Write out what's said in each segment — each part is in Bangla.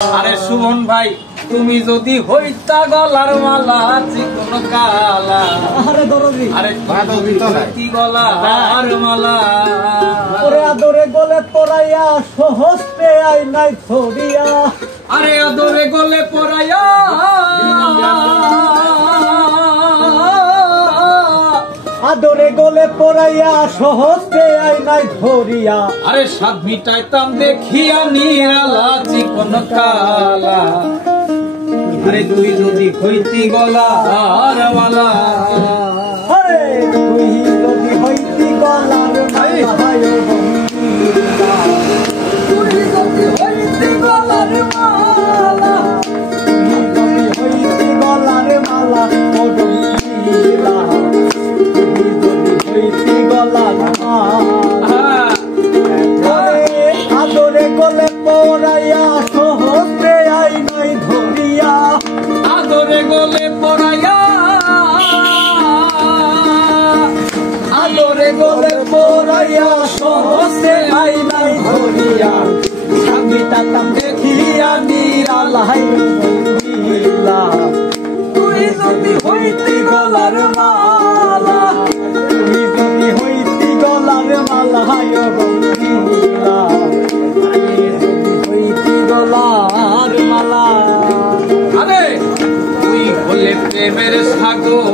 আরে সুমন ভাই, তুমি যদি হইতা গলার মালা চিকন কালা, আরে দরদি, আরে কি গলার মালা, ওরে আদরে গলে পরাইয়া সহস্তে আই নাই ছড়িয়া, আরে আদরে গলে পরাইয়া আদরে গলে পরাইয়া সহস্তে আই নাই ধরিয়া, আরে সাত মিটাইতাম দেখিয়া নিরালা চিকন কালা, আরে তুই যদি হইতি গলার মালা, আরে তুই যদি হইতি গলার মালা, তুই যদি হইতি গলার মালা, তুই যদি হইতি গলার মালা, মরুমিলা তুই যদি হইতি গলার মালা, আদরে গলে পরাইয়া সহস্তে আই নাই ধরিয়া, আদরে গলে পরাইয়া আদরে গলে পরাইয়া সহস্তে আই নাই ধরিয়া, আমি তাতাম দেখিয়া নিরালাই মহিলা, তুই যদি হইতি গলার মালা, তুই যদি হইতি গলার মালা রঙ্গিলা, তুই যদি হইতি গলার মালা, আরে তুই হলে প্রেমের সাগর,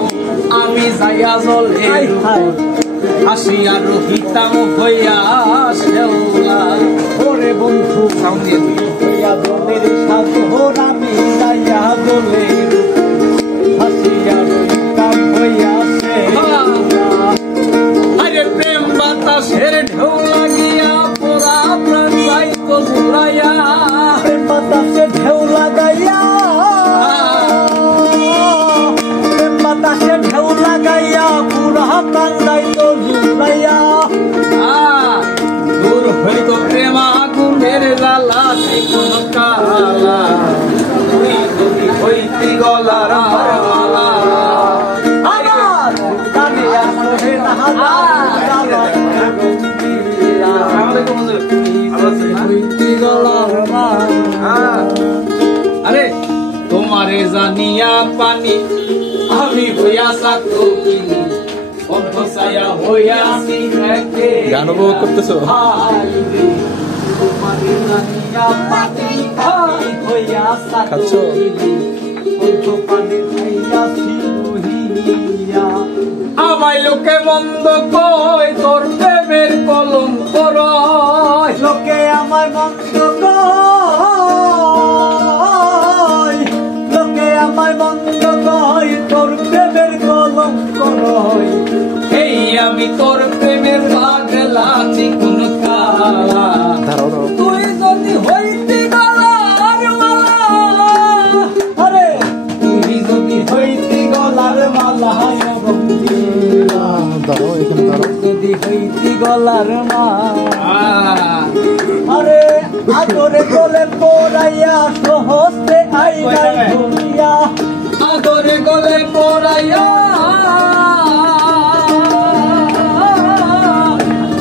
আমি যাইয়া জলে হাসিয়া রহিতাম হইয়া শেওলা, ওরে বন্ধু সাউন্ড দিয়ে হইয়া দলের সাগর, আমি যাইয়া দলের হাসিয়া রইতাম হইয়া শেওলা, আরে প্রেম বাতাসের ঢেউ লাগিয়া পোড়া প্রাণ যাইতো জুড়াইয়া, প্রেম বাতাসে ঢেউ লাগাইয়া, প্রেম বাতাসে ঢেউ লাগাইয়া পুরা প্রাণ যাইতো জুড়াইয়া, দূর হইতো প্রেম আগুনের জ্বালা চিকন কালা, তুই যদি হইতি গলার মালা, আমার কানে আসে না হইতি গলার মালা, আরে তোমারে জানিয়া পানি আমি হইয়া সাতো কণ্ঠ ছায়া হইয়াছি একে গান উপভোগ করতেছো? তোমারে জানিয়া পানি আমি হইয়া খাচ্ছো? কণ্ঠ পানি খাইয়াছি রহিয়া, আমায় লোকে মন্দ কই তোর প্রেমের কলঙ্ক রয়, লোকে আমায় মন্দ কয়, লোকে আমায় মন্দ কয়, তোর প্রেমের কলঙ্ক রয়, এই আমি তোর প্রেমের পাগলা চিকন কালা, দাঁড়াও দাঁড়াও, তুই যদি হইতি গলার মালা, আরে তুই যদি হইতি গলার মালা রঙ্গিলা, দাঁড়াও এখানে দাঁড়াও। যদি হইতি গলার মালা, আহ, আরে আদরে গলে পরাইয়া সহস্তে আই নাই ধরিয়া, আদরে গলে পড়াইয়া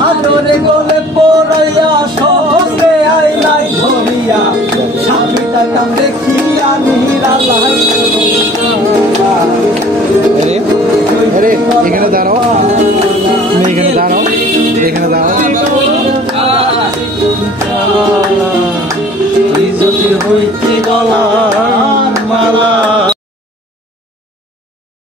আদরে গলে পরাইয়া সহস্তে আই নাই ধরিয়া, স্বামী টাকা দেখিয়া নিরালাই এখানে দাঁড়াও, তুমি এখানে দাঁড়াও, এখানে দাঁড়াও। যদি হইতি গলার মালা।